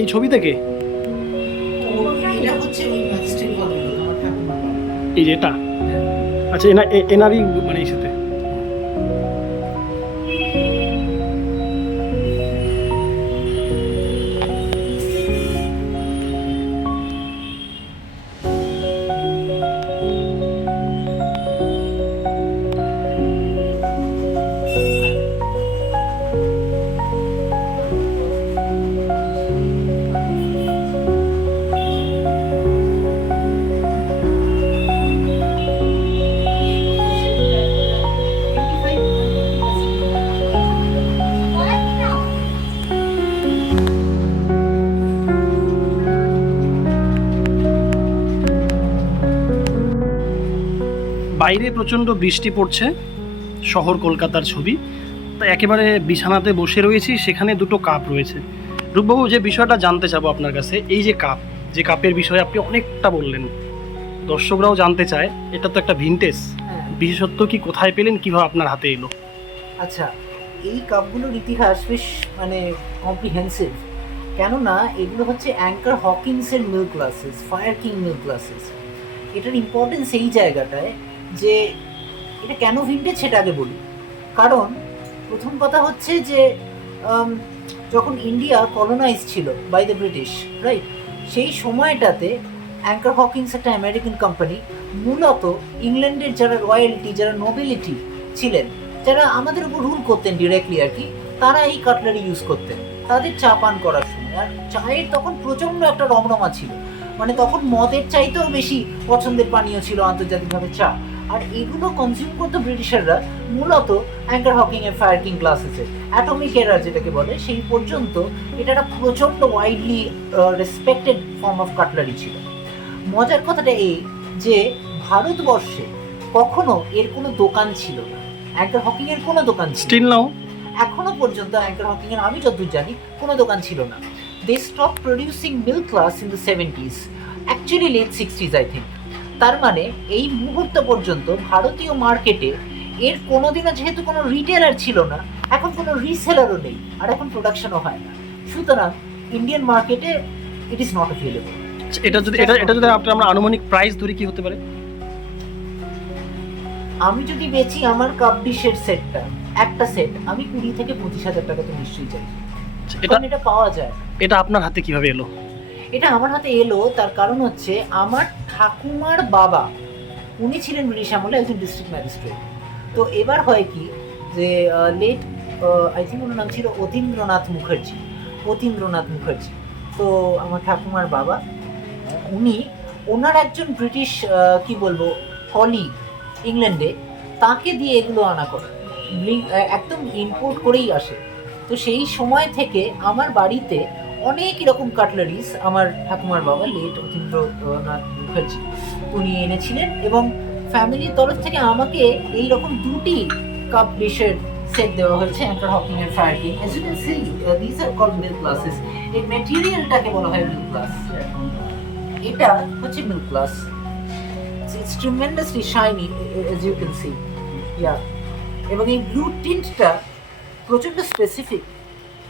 এই ছবি থেকে এটা হচ্ছে ওই ম্যাজিস্ট্রেট ভদ্রলোক আমার ঠাকুমা। এই যে এটা, আচ্ছা এনারই মানে এই সাথে। বাইরে প্রচণ্ড বৃষ্টি পড়ছে, শহর কলকাতার ছবি। তা একেবারে বিছানাতে বসে রয়েছি, সেখানে দুটো কাপ রয়েছে। রূপবাবু, যে বিষয়টা জানতে চাবো আপনার কাছে, এই যে কাপ, যে কাপের বিষয়ে আপনি অনেকটা বললেন, দর্শকরাও জানতে চায়, এটা তো একটা ভিনটেজ, বিশেষত্ব কি কোথায় পেলেন, কীভাবে আপনার হাতে এলো? আচ্ছা, এই কাপগুলোর ইতিহাস বেশ মানে কম্প্রিহেন্সিভ, কেননা এগুলো হচ্ছে অ্যাঙ্কার হকিংসের milk glasses, Fire King milk glasses. এটার ইম্পর্টেন্স এই জায়গাটায় যে এটা কেন ভিন্টেজ সেটা আগে বলি। কারণ প্রথম কথা হচ্ছে যে যখন ইন্ডিয়া কলোনাইজ ছিল বাই দ্য ব্রিটিশ, রাইট, সেই সময়টাতে অ্যাঙ্কার হকিংস একটা আমেরিকান কোম্পানি মূলত ইংল্যান্ডের যারা রয়্যালটি, যারা নোবেলিটি ছিলেন, যারা আমাদের উপর রুল করতেন ডিরেক্টলি আর কি, তারা এই কাটলারি ইউজ করতেন তাদের চা পান করার সময়। আর চায়ের তখন প্রচণ্ড একটা রমরমা ছিল, মানে তখন মদের চাইতেও বেশি পছন্দের পানীয় ছিল আন্তর্জাতিকভাবে চা। আর এগুলো কনজিউম করতো ব্রিটিশাররা মূলত অ্যাঙ্কার হকিং এর ফায়ার কিং গ্লাসেসে। অ্যাটমিক এরার যেটাকে বলে, সেই পর্যন্ত এটা একটা প্রচণ্ড widely respected form of cutlery ছিল। মজার কথাটা এই যে ভারতবর্ষে কখনো এর কোনো দোকান ছিল না, অ্যাঙ্কার হকিং এর কোনো দোকান ছিল স্টিল নাও এখনো পর্যন্ত অ্যাঙ্কার হকিং এর আমি যতদূর জানি কোনো দোকান ছিল না। They stop producing milk glass in the 70s, actually late 60s I think. তার মানে এই মুহূর্ত পর্যন্ত ভারতীয় মার্কেটে এর কোনোদিনও যেহেতু কোনো রিটেলার ছিল না, এখন কোনো রিসেলারও নেই, আর এখন প্রোডাকশনও হয় না, সুতরাং ইন্ডিয়ান মার্কেটে ইট ইজ নট অ্যাভেলেবল। এটা যদি আমরা আনুমানিক প্রাইস ধরি, কি হতে পারে? আমি যদি বেচি আমার কাপ ডিশের সেটটা, একটা সেট, আমি 20 থেকে 25,000 টাকা তো নিশ্চয়ই চাই। এটা পাওয়া যায়। এটা আপনার হাতে কিভাবে এলো? এটা আমার হাতে এলো তার কারণ হচ্ছে আমার ঠাকুমার বাবা, উনি ছিলেন ব্রিটিশ আমলে একজন ডিস্ট্রিক্ট ম্যাজিস্ট্রেট। তো এবার হয় কি যে লেট আই থিঙ্ক ওনার নাম ছিল অতীন্দ্রনাথ মুখার্জি। তো আমার ঠাকুমার বাবা, উনি ওনার একজন ব্রিটিশ কি বলবো কলিগ ইংল্যান্ডে, তাকে দিয়ে এগুলো আনা করে, একদম ইম্পোর্ট করেই আসে। তো সেই সময় থেকে আমার বাড়িতে অনেক এরকম কাটলারিজ আমার ঠাকুমার বাবা লেট অতীন্দ্রনাথ মুখার্জি উনি এনেছিলেন, এবং ফ্যামিলির তরফ থেকে আমাকে এইরকম 2টি কাপ ডিশের সেট দেওয়া হয়েছে অ্যাঙ্কার হকিং এর Fire King. As you can see this are called milk glasses. এর ম্যাটেরিয়ালটাকে বলা হয় মিল্ক গ্লাস। এটা হচ্ছে milk glass, it's tremendously shiny as you can see, yeah. এবং এই ব্লু টিন্টটা প্রচণ্ড স্পেসিফিক,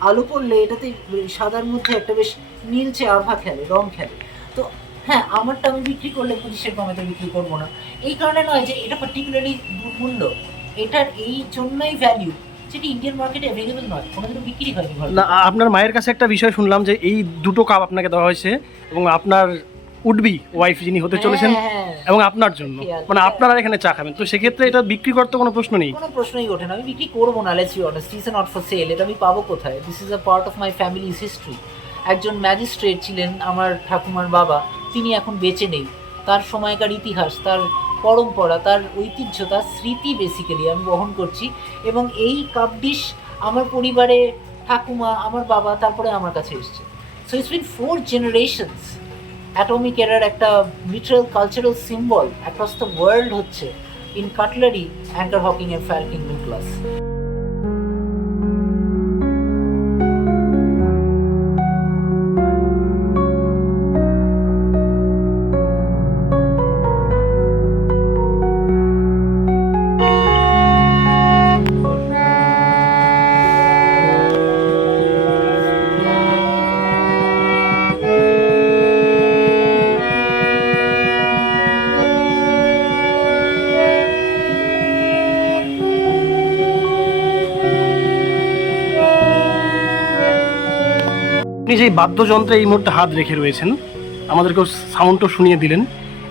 আলো পড়লে এটাতে সাদার মধ্যে একটা বেশ নীলচে আভা খেলে, রং খেলে। তো হ্যাঁ, আমারটা আমি বিক্রি করলে 25-এর কমে তো বিক্রি করবো না। এই কারণে নয় যে এটা পার্টিকুলারলি দুর্মূল্য, এটার এই জন্যই ভ্যালিউ যেটি ইন্ডিয়ান মার্কেটে অ্যাভেলেবল নয়, কোনোদিনও বিক্রি হয়নি না। আপনার মায়ের কাছে একটা বিষয় শুনলাম যে এই দুটো কাপ আপনাকে দেওয়া হয়েছে এবং আপনার উডবি ওয়াইফ যিনি হতে চলেছেন এবং আপনার জন্য, মানে আপনারা এখানে চা খাবেন, তো সেক্ষেত্রে এটা বিক্রি করতে কোনো প্রশ্ন নেই? কোনো প্রশ্নই ওঠে না, আমি বিক্রি করবো না। Let's be honest, it's not for sale. এটা আমি পাবো কোথায়? This is a part of my families history. একজন ম্যাজিস্ট্রেট ছিলেন আমার ঠাকুমার বাবা, তিনি এখন বেঁচে নেই। তার সময়কার ইতিহাস, তার পরম্পরা, তার ঐতিহ্য, তার স্মৃতি বেসিক্যালি আমি বহন করছি। এবং এই কাপ ডিশ আমার পরিবারে ঠাকুমা, আমার বাবা, তারপরে আমার কাছে এসছে। So it's been 4 generations. Atomic এরার একটা literal cultural symbol across the world হচ্ছে ইন কাটলারি অ্যাঙ্কার হকিং এর ফায়ার কিং মিল্ক গ্লাস। যে বাদ্যযন্ত্রে এই মুহূর্তে হাত রেখে রয়েছেন, আমাদেরকেও সাউন্ডও শুনিয়ে দিলেন,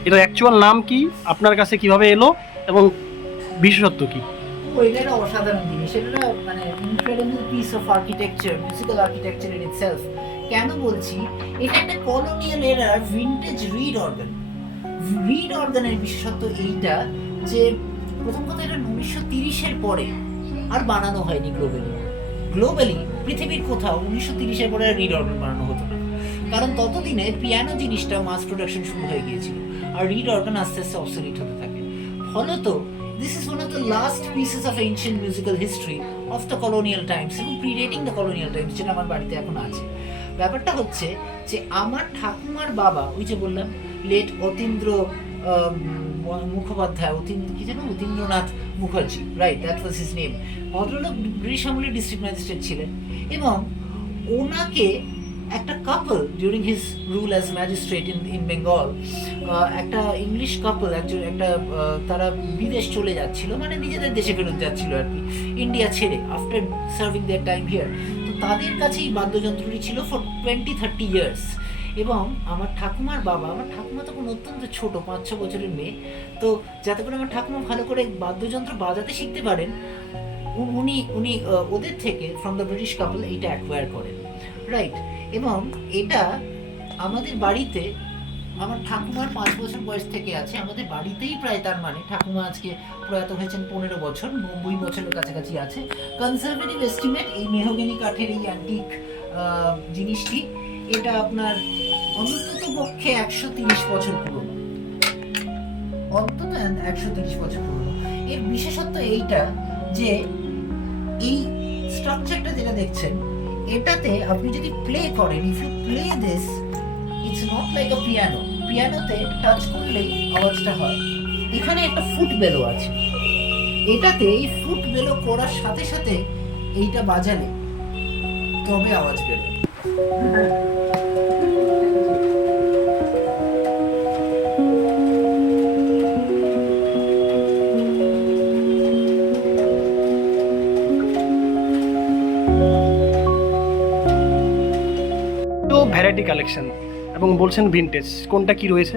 এটার অ্যাকচুয়াল নাম কি, আপনার কাছে কিভাবে এলো এবং বিশেষত্ব কি? এটা একটা অসাধারণ জিনিস, এটা মানে incredible piece of architecture, musical architecture in itself. কেন বলছি, এটা একটা কলোনিয়াল এরার ভিন্টেজ রিড অর্গান। রিড অর্গানের বিশেষত্ব এইটা যে প্রথম কথা এটা 1930-এর পরে আর বানানো হয়নি গ্লোবালি পৃথিবীর কোথাও 1930-এর পরে আর রিড অর্গান বানানো হতো না, কারণ ততদিনে পিয়ানো জিনিসটা মাস প্রোডাকশন শুরু হয়ে গিয়েছিল আর রিড অর্গান আস্তে আস্তে অবসলিট হতে থাকে। ফলত this is one of the last pieces of ancient musical history of the colonial times, এবং predating the colonial times, যেটা আমার বাড়িতে এখন আছে। ব্যাপারটা হচ্ছে যে আমার ঠাকুমার বাবা, ওই যে বললাম late Atindra Mukhopadhyay, Atindranath Mukherjee, right, that was his name. ভদ্রলোক ব্রিটিশ আমলে ডিস্ট্রিক্ট ম্যাজিস্ট্রেট ছিলেন, এবং ওনাকে একটা couple during his rule as magistrate in Bengal, একটা ইংলিশ কাপল, তারা বিদেশ চলে যাচ্ছিল, মানে নিজেদের দেশে ফেরত যাচ্ছিল আর কি, ইন্ডিয়া ছেড়ে, after serving there time here. তো তাদের কাছেই বাদ্যযন্ত্রটি ছিল ফর 20-30 ইয়ার্স। এবং আমার ঠাকুমার বাবা, আমার ঠাকুমা তখন অত্যন্ত ছোট, 5-6 বছরের মেয়ে, তো যাতে করে আমার ঠাকুমা ভালো করে বাদ্যযন্ত্র বাজাতে শিখতে পারেন, উনি ওদের থেকে ফ্রম দ্য ব্রিটিশ কাপল এইটা অ্যাকোয়ার করেন, রাইট। এবং এটা আমাদের বাড়িতে আমার ঠাকুমার 5 বছর বয়স থেকে আছে, আমাদের বাড়িতেই প্রায়, তার মানে ঠাকুমা আজকে প্রয়াত হয়েছেন 15 বছর, 90 বছরের কাছাকাছি আছে। কনজারভেটিভ এস্টিমেট, এই মেহগনি কাঠের এই অ্যান্টিক জিনিসটি, এটা আপনার অন্তত পক্ষে 130 বছর পুরনো, অন্তত 130 বছর পুরনো। এর বিশেষত্ব এইটা যে এই স্ট্রাকচারটা যেটা দেখছেন, এটাতে আপনি যদি প্লে করেন, if you play this, it's not like a piano. পিয়ানোতে টাচ করলেই আওয়াজটা হয়, এখানে একটা ফুট বেলো আছে, এটাতে এই ফুট বেলো করার সাথে সাথে এইটা বাজালে তবে আওয়াজ বেরোয়। তো ভ্যারাইটি কালেকশন এবং বলছেন ভিনটেজ, কোনটা কি রয়েছে?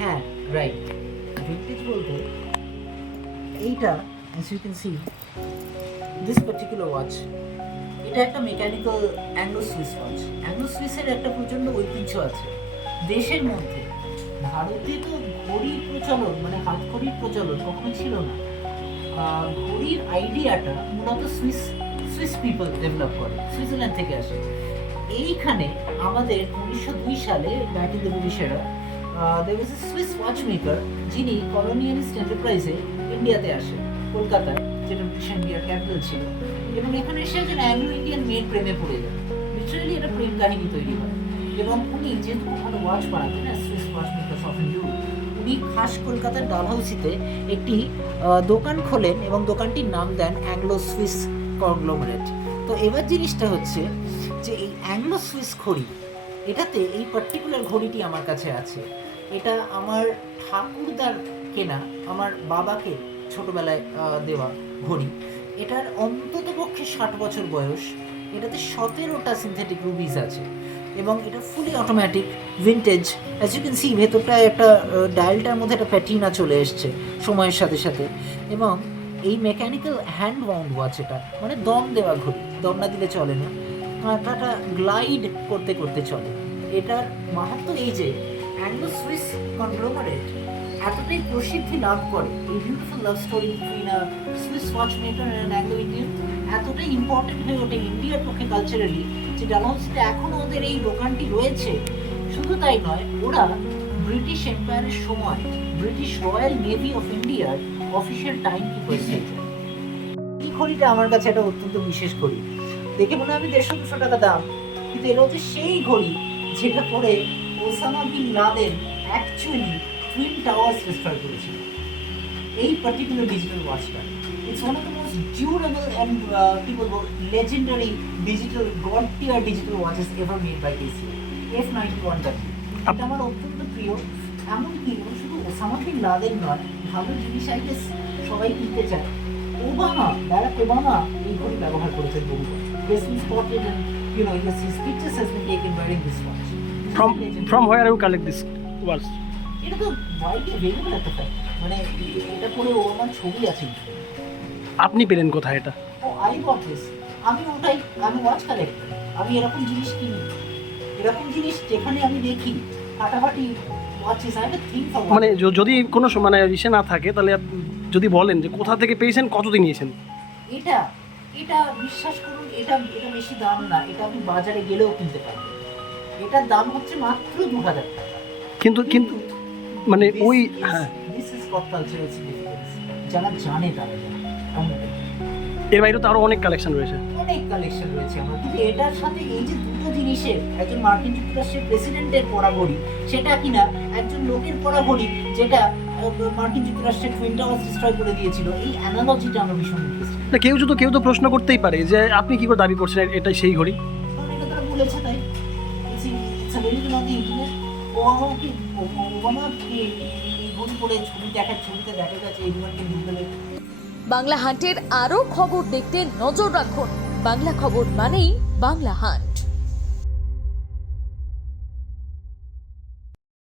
হ্যাঁ, রাইট, ভিন্টেজ বলতে এইটা, as you can see this particular watch, এটা একটা mechanical Anglo Swiss watch. Anglo সুইসের একটা প্রচণ্ড ঐতিহ্য আছে দেশের মধ্যে। ভারতে তো ঘড়ির প্রচলন, মানে হাত ঘড়ির প্রচলন কখনো ছিল না। ঘড়ির আইডিয়াটা মূলত সুইস পিপল ডেভেলপ করে, সুইজারল্যান্ড থেকে আসে। এইখানে আমাদের 1902 সালে, ব্যাক ইন দ্য ব্রিটিশ এরা, there was a Swiss watchmaker, যিনি কলোনিয়ালিস্ট এন্টারপ্রাইজে ইন্ডিয়াতে আসেন, কলকাতায়, যেটা ব্রিটিশ ইন্ডিয়ার ক্যাপিটাল ছিল, এবং এখানে এসে একজন অ্যাংলো ইন্ডিয়ান মেয়ের প্রেমে পড়ে যান। লিটারালি একটা প্রেম কাহিনী তৈরি হয়। এবং উনি যেহেতু খুব ভালো ওয়াচ বানাতেন, সুইস ওয়াচমেকার্স অফেন ডু, উনি খাস কলকাতার ডালহাউসিতে একটি দোকান খোলেন এবং দোকানটির নাম দেন অ্যাংলো সুইস কংগ্লোমারেট। তো এবার জিনিসটা হচ্ছে যে এই অ্যাংলো সুইস ঘড়ি, এটাতে এই পার্টিকুলার ঘড়িটি আমার কাছে আছে। এটা আমার ঠাকুরদার কেনা, আমার বাবাকে ছোটবেলায় দেওয়া ঘড়ি। এটার অন্তত পক্ষে 60 বছর বয়স। এটাতে 17টা সিনথেটিক রুবিজ আছে এবং এটা fully automatic, vintage. As you can see, ভেতরটায় একটা ডায়ালটার মধ্যে একটা প্যাটিনা চলে এসছে সময়ের সাথে সাথে। এবং এই মেকানিক্যাল হ্যান্ড বাউন্ড ওয়াচ, এটা মানে দম দেওয়া ঘড়ি, দম না দিলে চলে না, কাঁটাটা গ্লাইড করতে করতে চলে। এটার মাহাত্ম এই যে অ্যাংলো সুইস কংগ্লোমারেট এতটাই প্রসিদ্ধি লাভ করে, এই beautiful love story between a Swiss watchmaker and Anglo Indian এতটাই ইম্পর্টেন্ট হয়ে ওঠে ইন্ডিয়ার পক্ষে কালচারালি, যে ডালহাউসিতে এখনও ওদের এই দোকানটি রয়েছে। শুধু তাই নয়, ওরা ব্রিটিশ এম্পায়ারের সময় ব্রিটিশ রয়্যাল নেভি অফ ইন্ডিয়ার অফিসিয়াল টাইম কিপার ছিল। এই ঘড়িটা আমার কাছে একটা অত্যন্ত বিশেষ ঘড়ি। দেখে মনে হয় আমি 150-200 টাকা দাম, কিন্তু এটা হচ্ছে সেই ঘড়ি যেটা পরে Osama bin Laden actually twin towers destroy করেছিল। এই পার্টিকুলার ডিজিটাল ওয়াচটা, it's one of the most durable and কি বলবো, legendary digital god tier digital watches ever made by TCL F91W। এটা আমার অত্যন্ত প্রিয়। এমনকি শুধু ওসামা বিন লাদেন নয়, ভালো জিনিস আই গেস সবাই কিনতে চায়। বারাক ওবামা এই ঘড়ি ব্যবহার করেছেন বহুবার। He's been spotted in you know, his pictures has been taken wearing this watch. From where you collect this watch? এটা তো ওয়াইডলি অ্যাভেলেবল একটা ফ্যাক্ট, মানে এটা পরে ও আমার ছবি আছে। আপনি পেলেন কোথায় এটা? ও আই গট দিস, আমি ওটাই, আমি ওয়াচ কালেক্টর, আমি এরকম জিনিস কিনি, এরকম জিনিস যেখানে আমি দেখি ফাটাফাটি watches, I have a thing for মানে যদি কোনো মানে ইসে না থাকে তাহলে যদি বলেন যে কোথা থেকে পেয়েছেন, কত দিয়ে নিয়েছেন? এটা এটা বিশ্বাস করুন, এটা এটা বেশি দাম না, এটা আপনি বাজারে গেলেও কিনতে পারবেন। এটার দাম হচ্ছে মাত্র 2000 টাকা। কিন্তু কিন্তু মানে ওই হ্যাঁ, this is caught cultural significance, যারা জানে তারা জানে। এমন একটা এর বাইরে তো আরো অনেক কালেকশন রয়েছে। অনেক কালেকশন রয়েছে আমার, কিন্তু এটার সাথে এই যে দুটো জিনিসের, একজন মার্কিন যুক্তরাষ্ট্রের প্রেসিডেন্টের পরা ঘড়ি, সেটা কিনা একজন লোকের পরা ঘড়ি যেটা মার্কিন যুক্তরাষ্ট্রের টুইন টাওয়ার্স ডিস্ট্রয় করে দিয়েছিল, এই অ্যানালজিটা আমার ভীষণ ইন্টারেস্টিং। না কেউ তো প্রশ্ন করতেই পারে যে আপনি কি করে দাবি করছেন এটা সেই ঘড়ি? কারণ এটা তারা বলেছে তাই, it's available on the internet. Obama এই ঘড়ি পরে ছবিতে দেখা গেছে এগুলোকে গুগলে। বাংলা হান্টের আরও খবর দেখতে নজর রাখুন। বাংলা খবর মানেই বাংলা হান্ট।